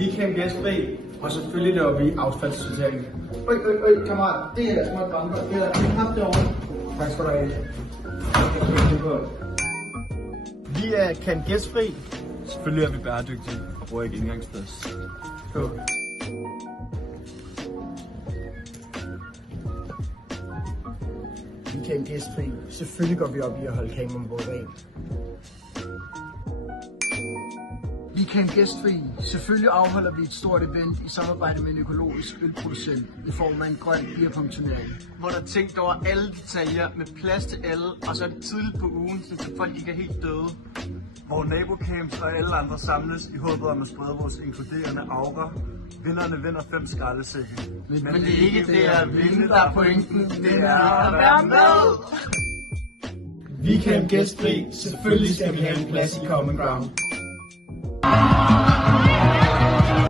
Weekend gæstfri, og selvfølgelig laver vi affaldssortering. Kammerat, det her er småt banker. Det er knap derovre. Tak skal du have. Vi er kan gæstfri. Selvfølgelig er vi bæredygtige og bruger ikke indgangsplads. Skål. Vi kan gæstfri. Selvfølgelig går vi op i at holde kameraet rent. Vi kan gæstfri. Selvfølgelig afholder vi et stort event i samarbejde med en økologisk ølproducent i form af en grøn beerpong-turnering. Hvor der er tænkt over alle detaljer med plads til alle, og så er det tidligt på ugen, så folk ikke er helt døde. Hvor nabocamps og alle andre samles i håbet om at sprede vores inkluderende aura. Vinderne vinder 5 skraldesække. Men det er ikke det at vinde, der er pointen. Det er at være med! Vi kan gæstfri. Selvfølgelig skal vi have en plads i Common Ground.